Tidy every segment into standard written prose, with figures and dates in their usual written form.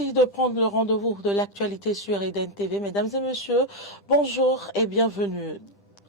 Merci de prendre le rendez-vous de l'actualité sur Eden TV. Mesdames et messieurs, bonjour et bienvenue.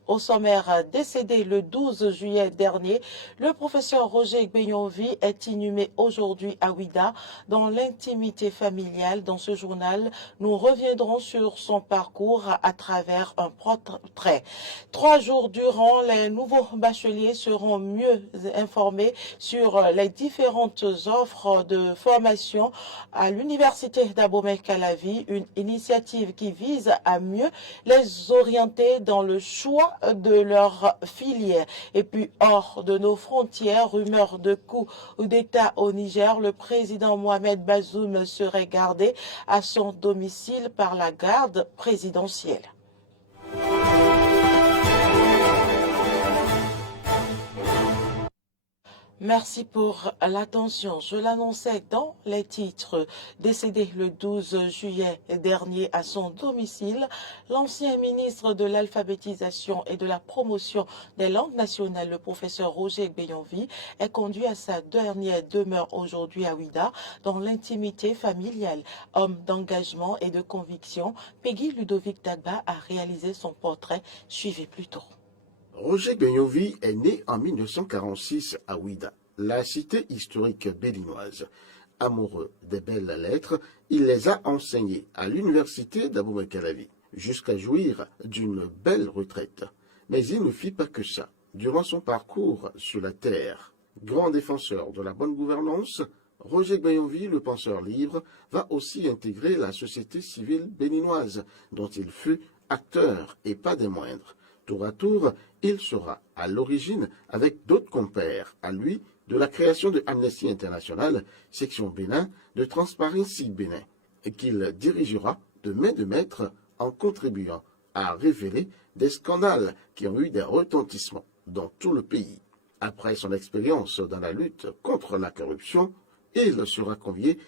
Au sommaire, décédé le 12 juillet dernier, le professeur Roger Gbeyonvi est inhumé aujourd'hui à Ouida dans l'intimité familiale. Dans ce journal, nous reviendrons sur son parcours à travers un portrait. 3 jours durant, les nouveaux bacheliers seront mieux informés sur les différentes offres de formation à l'université d'Abomey-Calavi, une initiative qui vise à mieux les orienter dans le choix de leur filière. Et puis hors de nos frontières, rumeur de coup d'État au Niger, le président Mohamed Bazoum serait gardé à son domicile par la garde présidentielle. Merci pour l'attention. Je l'annonçais dans les titres. Décédé le 12 juillet dernier à son domicile, l'ancien ministre de l'Alphabétisation et de la Promotion des langues nationales, le professeur Roger Gbeyonvi, est conduit à sa dernière demeure aujourd'hui à Ouida, dans l'intimité familiale. Homme d'engagement et de conviction, Peggy Ludovic Dagba a réalisé son portrait. Suivez plutôt. Roger Gbeyonvi est né en 1946 à Ouida, la cité historique béninoise. Amoureux des belles lettres, il les a enseignées à l'université d'Abomey-Calavi, jusqu'à jouir d'une belle retraite. Mais il ne fit pas que ça. Durant son parcours sur la terre, grand défenseur de la bonne gouvernance, Roger Gbeyonvi, le penseur libre, va aussi intégrer la société civile béninoise, dont il fut acteur et pas des moindres. Tour à tour, il sera à l'origine, avec d'autres compères à lui, de la création de Amnesty International, section Bénin, de Transparency Bénin, et qu'il dirigera de main de maître en contribuant à révéler des scandales qui ont eu des retentissements dans tout le pays. Après son expérience dans la lutte contre la corruption, il sera convié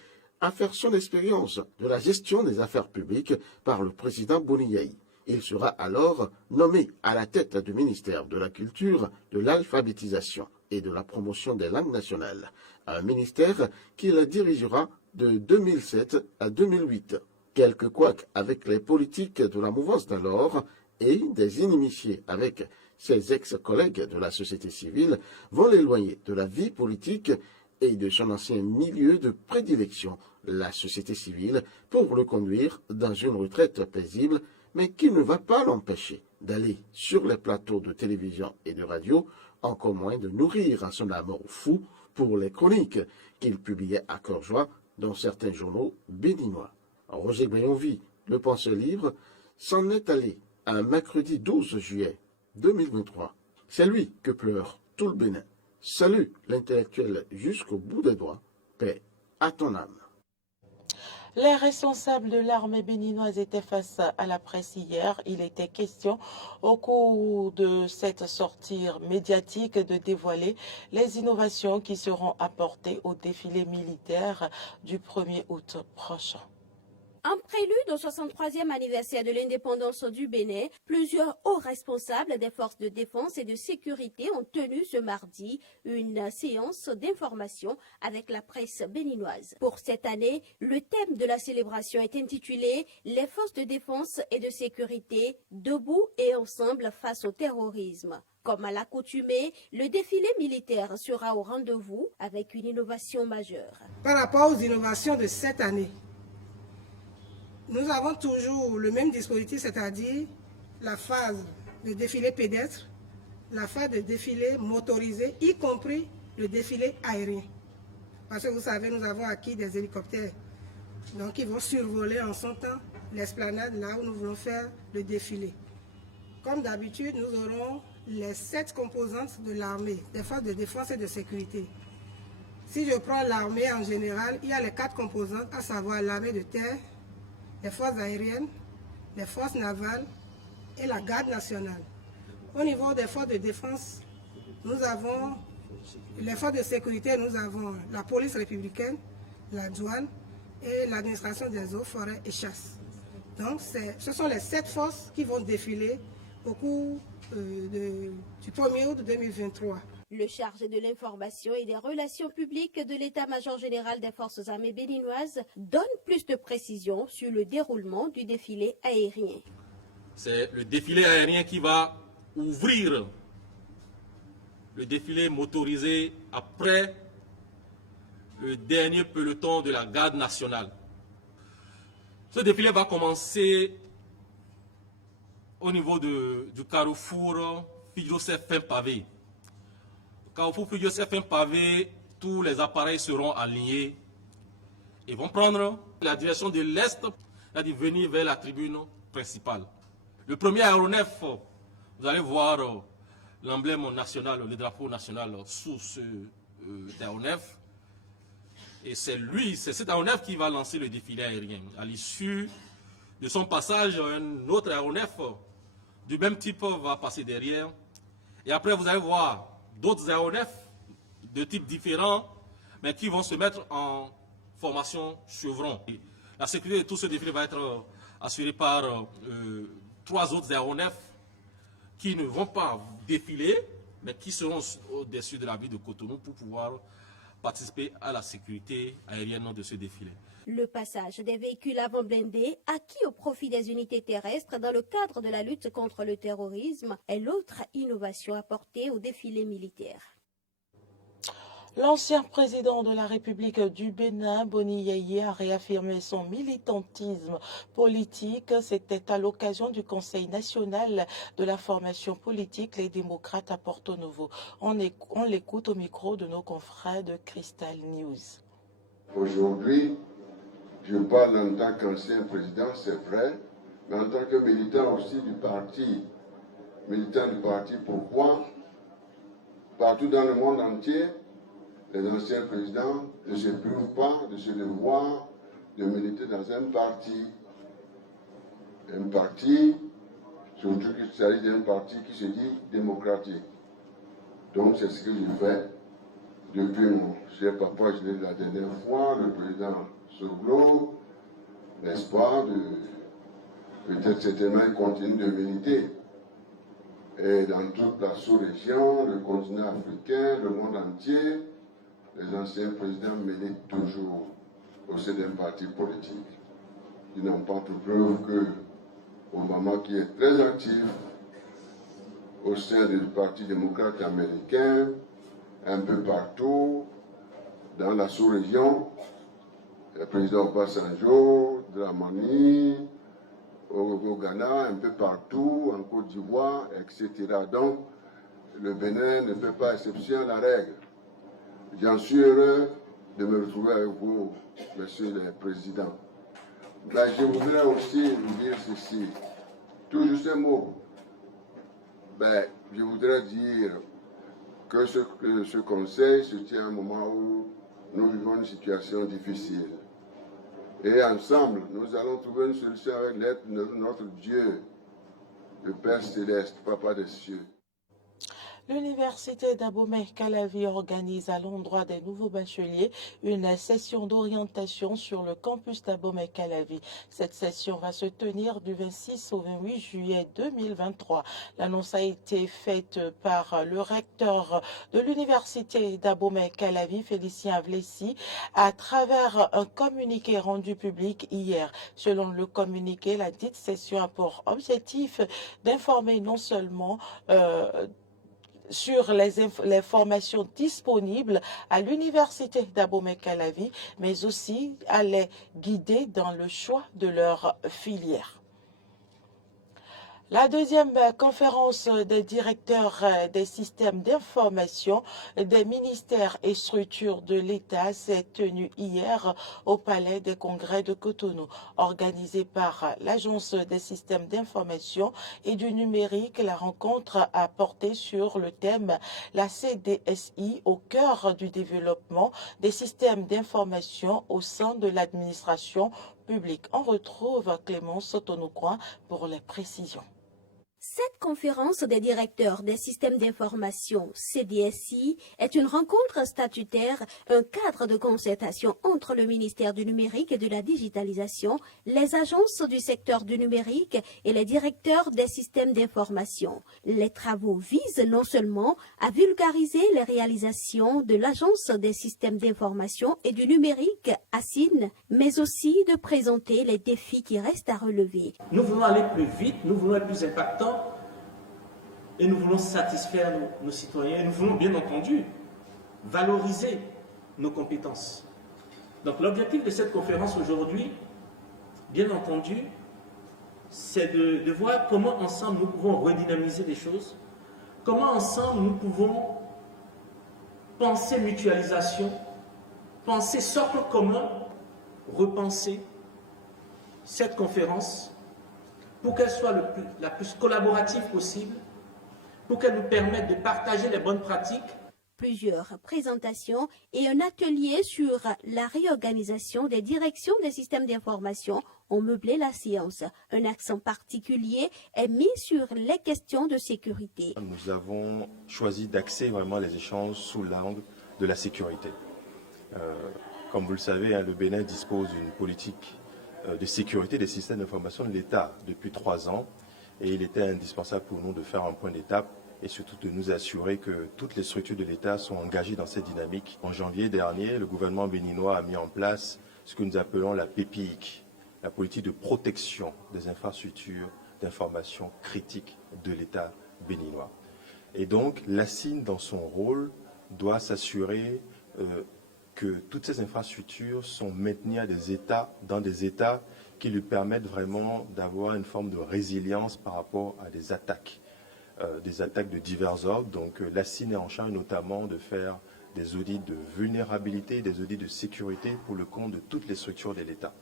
à faire son expérience de la gestion des affaires publiques par le président Boniaï. Il sera alors nommé à la tête du ministère de la Culture, de l'Alphabétisation et de la Promotion des langues nationales, un ministère qu'il dirigera de 2007 à 2008. Quelques couacs avec les politiques de la mouvance d'alors et des inimitiés avec ses ex-collègues de la société civile vont l'éloigner de la vie politique et de son ancien milieu de prédilection, la société civile, pour le conduire dans une retraite paisible, mais qui ne va pas l'empêcher d'aller sur les plateaux de télévision et de radio, encore moins de nourrir son amour fou pour les chroniques qu'il publiait à cœur joie dans certains journaux béninois. Roger Gbeyonvi, le penseur libre, s'en est allé un mercredi 12 juillet 2023. C'est lui que pleure tout le Bénin. Salut l'intellectuel jusqu'au bout des doigts. Paix à ton âme. Les responsables de l'armée béninoise étaient face à la presse hier. Il était question au cours de cette sortie médiatique de dévoiler les innovations qui seront apportées au défilé militaire du 1er août prochain. En prélude au 63e anniversaire de l'indépendance du Bénin, plusieurs hauts responsables des forces de défense et de sécurité ont tenu ce mardi une séance d'information avec la presse béninoise. Pour cette année, le thème de la célébration est intitulé « Les forces de défense et de sécurité debout et ensemble face au terrorisme ». Comme à l'accoutumée, le défilé militaire sera au rendez-vous avec une innovation majeure. Par rapport aux innovations de cette année, nous avons toujours le même dispositif, c'est-à-dire la phase de défilé pédestre, la phase de défilé motorisé, y compris le défilé aérien. Parce que vous savez, nous avons acquis des hélicoptères. Donc, ils vont survoler en son temps l'esplanade là où nous voulons faire le défilé. Comme d'habitude, nous aurons les 7 composantes de l'armée, des forces de défense et de sécurité. Si je prends l'armée en général, il y a les 4 composantes, à savoir l'armée de terre, les forces aériennes, les forces navales et la garde nationale. Au niveau des forces de défense, nous avons les forces de sécurité, nous avons la police républicaine, la douane et l'administration des eaux, forêts et chasses. Donc ce sont les 7 forces qui vont défiler au cours du 1er août 2023. Le chargé de l'information et des relations publiques de l'état-major général des forces armées béninoises donne plus de précisions sur le déroulement du défilé aérien. C'est le défilé aérien qui va ouvrir le défilé motorisé après le dernier peloton de la garde nationale. Ce défilé va commencer au niveau du carrefour Fidjo-Sefin-Pavé. Carrefour Fidjo-Sefin-Pavé, tous les appareils seront alignés et vont prendre la direction de l'Est, c'est-à-dire venir vers la tribune principale. Le premier aéronef, vous allez voir l'emblème national, le drapeau national sous ce aéronef. Et c'est cet aéronef qui va lancer le défilé aérien. À l'issue de son passage, un autre aéronef du même type va passer derrière. Et après, vous allez voir d'autres aéronefs de types différents, mais qui vont se mettre en formation chevron. La sécurité de tout ce défilé va être assurée par 3 autres aéronefs qui ne vont pas défiler, mais qui seront au-dessus de la ville de Cotonou pour pouvoir participer à la sécurité aérienne de ce défilé. Le passage des véhicules avant blindés acquis au profit des unités terrestres dans le cadre de la lutte contre le terrorisme est l'autre innovation apportée au défilé militaire. L'ancien président de la République du Bénin, Boni Yaye, a réaffirmé son militantisme politique. C'était à l'occasion du Conseil national de la formation politique, les démocrates à Porto Novo. On l'écoute au micro de nos confrères de Crystal News. Aujourd'hui, je parle en tant qu'ancien président, c'est vrai, mais en tant que militant aussi du parti. Militant du parti, pourquoi? Partout dans le monde entier, les anciens présidents ne se privent pas de ce devoir de militer dans un parti. Un parti, surtout qu'il s'agit d'un parti qui se dit démocratique. Donc c'est ce que je fais depuis mon cher papa, je l'ai dit la dernière fois, le président Soglo, l'espoir de peut-être certainement il continue de militer. Et dans toute la sous-région, le continent africain, le monde entier, les anciens présidents militent toujours au sein d'un parti politique. Ils n'ont pas de preuve que Obama, qui est très actif au sein du Parti démocrate américain, un peu partout, dans la sous-région, le président Obasanjo, Dramani, au Ghana, un peu partout, en Côte d'Ivoire, etc. Donc, le Bénin ne fait pas exception à la règle. J'en suis heureux de me retrouver avec vous, Monsieur le Président. Là, je voudrais aussi vous dire ceci, tout juste un mot. Je voudrais dire que ce conseil se tient à un moment où nous vivons une situation difficile. Et ensemble, nous allons trouver une solution avec l'aide de notre Dieu, le Père Céleste, Papa des cieux. L'université d'Abomey-Calavi organise à l'endroit des nouveaux bacheliers une session d'orientation sur le campus d'Abomey-Calavi. Cette session va se tenir du 26 au 28 juillet 2023. L'annonce a été faite par le recteur de l'université d'Abomey-Calavi, Félicien Vlessi, à travers un communiqué rendu public hier. Selon le communiqué, la dite session a pour objectif d'informer non seulement sur les formations disponibles à l'université d'Abomey-Calavi, mais aussi à les guider dans le choix de leur filière. La deuxième conférence des directeurs des systèmes d'information des ministères et structures de l'État s'est tenue hier au Palais des Congrès de Cotonou. Organisée par l'Agence des systèmes d'information et du numérique, la rencontre a porté sur le thème « La CDSI au cœur du développement des systèmes d'information au sein de l'administration publique ». On retrouve Clémence Sotonoucoin pour les précisions. Cette conférence des directeurs des systèmes d'information CDSI est une rencontre statutaire, un cadre de concertation entre le ministère du numérique et de la digitalisation, les agences du secteur du numérique et les directeurs des systèmes d'information. Les travaux visent non seulement à vulgariser les réalisations de l'agence des systèmes d'information et du numérique ASIN, mais aussi de présenter les défis qui restent à relever. Nous voulons aller plus vite, nous voulons être plus impactants et nous voulons satisfaire nos citoyens. Et nous voulons bien entendu valoriser nos compétences. Donc l'objectif de cette conférence aujourd'hui, bien entendu, c'est de voir comment ensemble nous pouvons redynamiser des choses, comment ensemble nous pouvons penser mutualisation, penser socle commun, repenser cette conférence pour qu'elle soit la plus collaborative possible, pour qu'elle nous permette de partager les bonnes pratiques. Plusieurs présentations et un atelier sur la réorganisation des directions des systèmes d'information ont meublé la séance. Un accent particulier est mis sur les questions de sécurité. Nous avons choisi d'axer vraiment les échanges sous l'angle de la sécurité. Comme vous le savez, le Bénin dispose d'une politique de sécurité des systèmes d'information de l'État depuis 3 ans et il était indispensable pour nous de faire un point d'étape et surtout de nous assurer que toutes les structures de l'État sont engagées dans cette dynamique. En janvier dernier, le gouvernement béninois a mis en place ce que nous appelons la PPIC, la politique de protection des infrastructures d'information critiques de l'État béninois. Et donc, l'ASIN, dans son rôle, doit s'assurer que toutes ces infrastructures sont maintenues dans des états qui lui permettent vraiment d'avoir une forme de résilience par rapport à des attaques de divers ordres. Donc l'ASIN est en charge notamment de faire des audits de vulnérabilité, des audits de sécurité pour le compte de toutes les structures de l'État.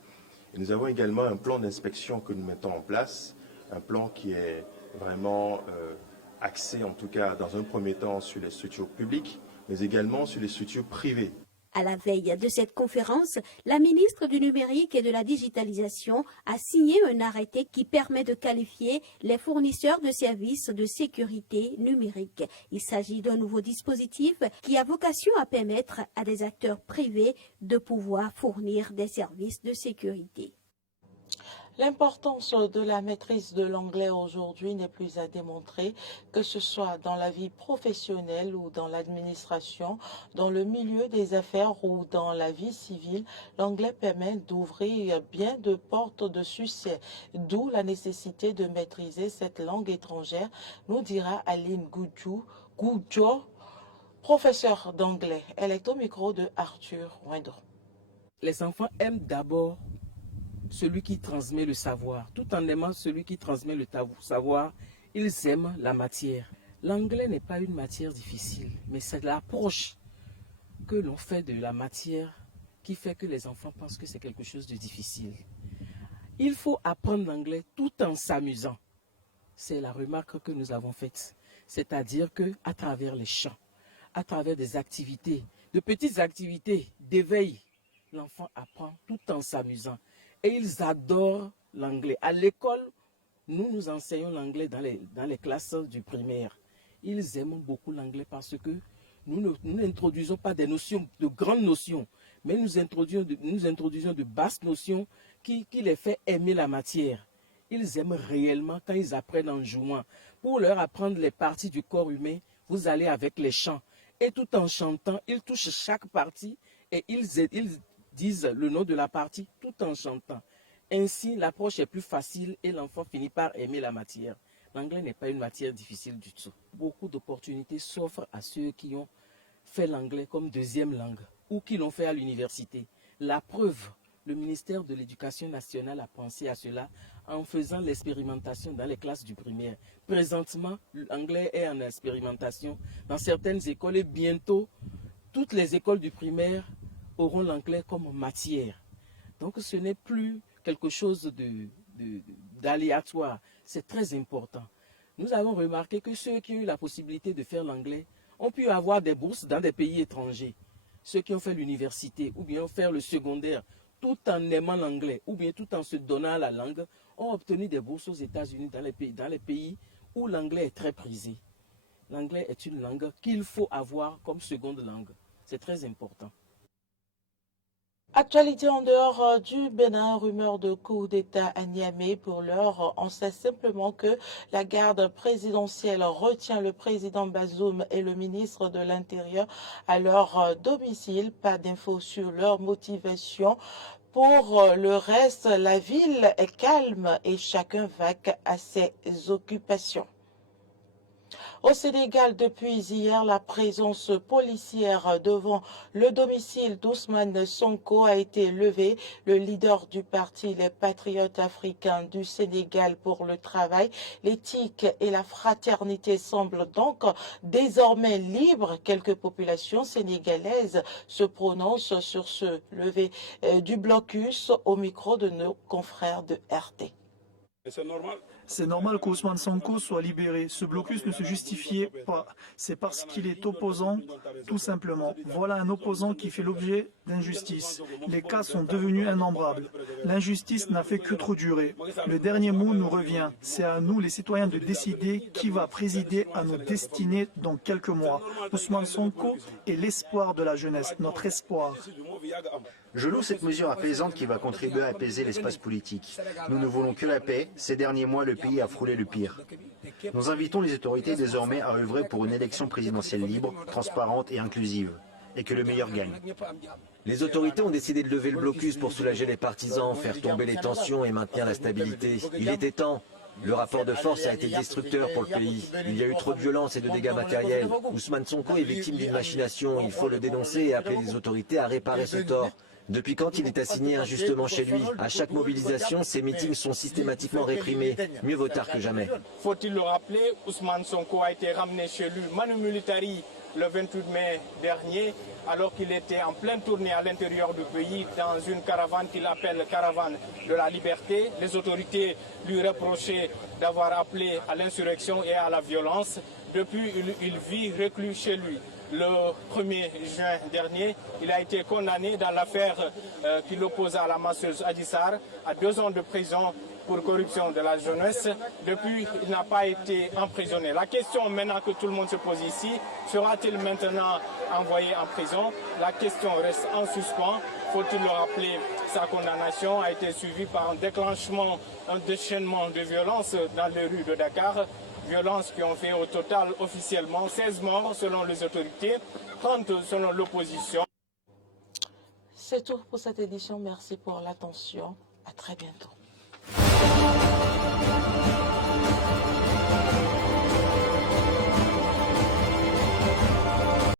Et nous avons également un plan d'inspection que nous mettons en place, un plan qui est vraiment axé en tout cas dans un premier temps sur les structures publiques, mais également sur les structures privées. À la veille de cette conférence, la ministre du Numérique et de la Digitalisation a signé un arrêté qui permet de qualifier les fournisseurs de services de sécurité numérique. Il s'agit d'un nouveau dispositif qui a vocation à permettre à des acteurs privés de pouvoir fournir des services de sécurité. L'importance de la maîtrise de l'anglais aujourd'hui n'est plus à démontrer, que ce soit dans la vie professionnelle ou dans l'administration, dans le milieu des affaires ou dans la vie civile. L'anglais permet d'ouvrir bien de portes de succès, d'où la nécessité de maîtriser cette langue étrangère, nous dira Aline Goudjo, professeure d'anglais. Elle est au micro de Arthur Wendro. Les enfants aiment d'abord celui qui transmet le savoir. Tout en aimant celui qui transmet le savoir, ils aiment la matière. L'anglais n'est pas une matière difficile, mais c'est l'approche que l'on fait de la matière qui fait que les enfants pensent que c'est quelque chose de difficile. Il faut apprendre l'anglais tout en s'amusant. C'est la remarque que nous avons faite. C'est-à-dire qu'à travers les chants, à travers des activités, de petites activités d'éveil, l'enfant apprend tout en s'amusant. Et ils adorent l'anglais. À l'école, nous enseignons l'anglais dans les classes du primaire. Ils aiment beaucoup l'anglais parce que nous n'introduisons pas des notions, de grandes notions, mais nous introduisons de basses notions qui les fait aimer la matière. Ils aiment réellement quand ils apprennent en jouant. Pour leur apprendre les parties du corps humain, vous allez avec les chants. Et tout en chantant, ils touchent chaque partie et ils disent le nom de la partie tout en chantant. Ainsi, l'approche est plus facile et l'enfant finit par aimer la matière. L'anglais n'est pas une matière difficile du tout. Beaucoup d'opportunités s'offrent à ceux qui ont fait l'anglais comme deuxième langue ou qui l'ont fait à l'université. La preuve, le ministère de l'Éducation nationale a pensé à cela en faisant l'expérimentation dans les classes du primaire. Présentement, l'anglais est en expérimentation dans certaines écoles et bientôt, toutes les écoles du primaire auront l'anglais comme matière. Donc ce n'est plus quelque chose d'aléatoire, c'est très important. Nous avons remarqué que ceux qui ont eu la possibilité de faire l'anglais ont pu avoir des bourses dans des pays étrangers. Ceux qui ont fait l'université ou bien ont fait le secondaire tout en aimant l'anglais ou bien tout en se donnant à la langue ont obtenu des bourses aux États-Unis dans les pays où l'anglais est très prisé. L'anglais est une langue qu'il faut avoir comme seconde langue. C'est très important. Actualité en dehors du Bénin, rumeur de coup d'État à Niamey. Pour l'heure, on sait simplement que la garde présidentielle retient le président Bazoum et le ministre de l'Intérieur à leur domicile. Pas d'infos sur leur motivation. Pour le reste, la ville est calme et chacun vaque à ses occupations. Au Sénégal, depuis hier, la présence policière devant le domicile d'Ousmane Sonko a été levée. Le leader du parti Les Patriotes africains du Sénégal pour le travail, l'éthique et la fraternité semblent donc désormais libres. Quelques populations sénégalaises se prononcent sur ce lever du blocus au micro de nos confrères de RT. C'est normal qu'Ousmane Sonko soit libéré. Ce blocus ne se justifiait pas. C'est parce qu'il est opposant, tout simplement. Voilà un opposant qui fait l'objet d'injustice. Les cas sont devenus innombrables. L'injustice n'a fait que trop durer. Le dernier mot nous revient. C'est à nous, les citoyens, de décider qui va présider à nos destinées dans quelques mois. Ousmane Sonko est l'espoir de la jeunesse, notre espoir. Je loue cette mesure apaisante qui va contribuer à apaiser l'espace politique. Nous ne voulons que la paix. Ces derniers mois, le pays a frôlé le pire. Nous invitons les autorités désormais à œuvrer pour une élection présidentielle libre, transparente et inclusive. Et que le meilleur gagne. Les autorités ont décidé de lever le blocus pour soulager les partisans, faire tomber les tensions et maintenir la stabilité. Il était temps. Le rapport de force a été destructeur pour le pays. Il y a eu trop de violence et de dégâts matériels. Ousmane Sonko est victime d'une machination. Il faut le dénoncer et appeler les autorités à réparer ce tort. Depuis quand il est assigné injustement chez lui? À chaque mobilisation, ces meetings sont systématiquement réprimés. Mieux vaut tard que jamais. Faut-il le rappeler, Ousmane Sonko a été ramené chez lui Manu Militari le 28 mai dernier, alors qu'il était en pleine tournée à l'intérieur du pays dans une caravane qu'il appelle caravane de la liberté. Les autorités lui reprochaient d'avoir appelé à l'insurrection et à la violence. Depuis, il vit reclus chez lui. Le 1er juin dernier, il a été condamné dans l'affaire qui l'oppose à la masseuse Adji Sarr à 2 ans de prison pour corruption de la jeunesse. Depuis, il n'a pas été emprisonné. La question maintenant que tout le monde se pose ici, sera-t-il maintenant envoyé en prison? La question reste en suspens. Faut-il le rappeler, sa condamnation a été suivie par un déchaînement de violence dans les rues de Dakar. Violences qui ont fait au total officiellement 16 morts selon les autorités, 30 selon l'opposition. C'est tout pour cette édition. Merci pour l'attention. À très bientôt.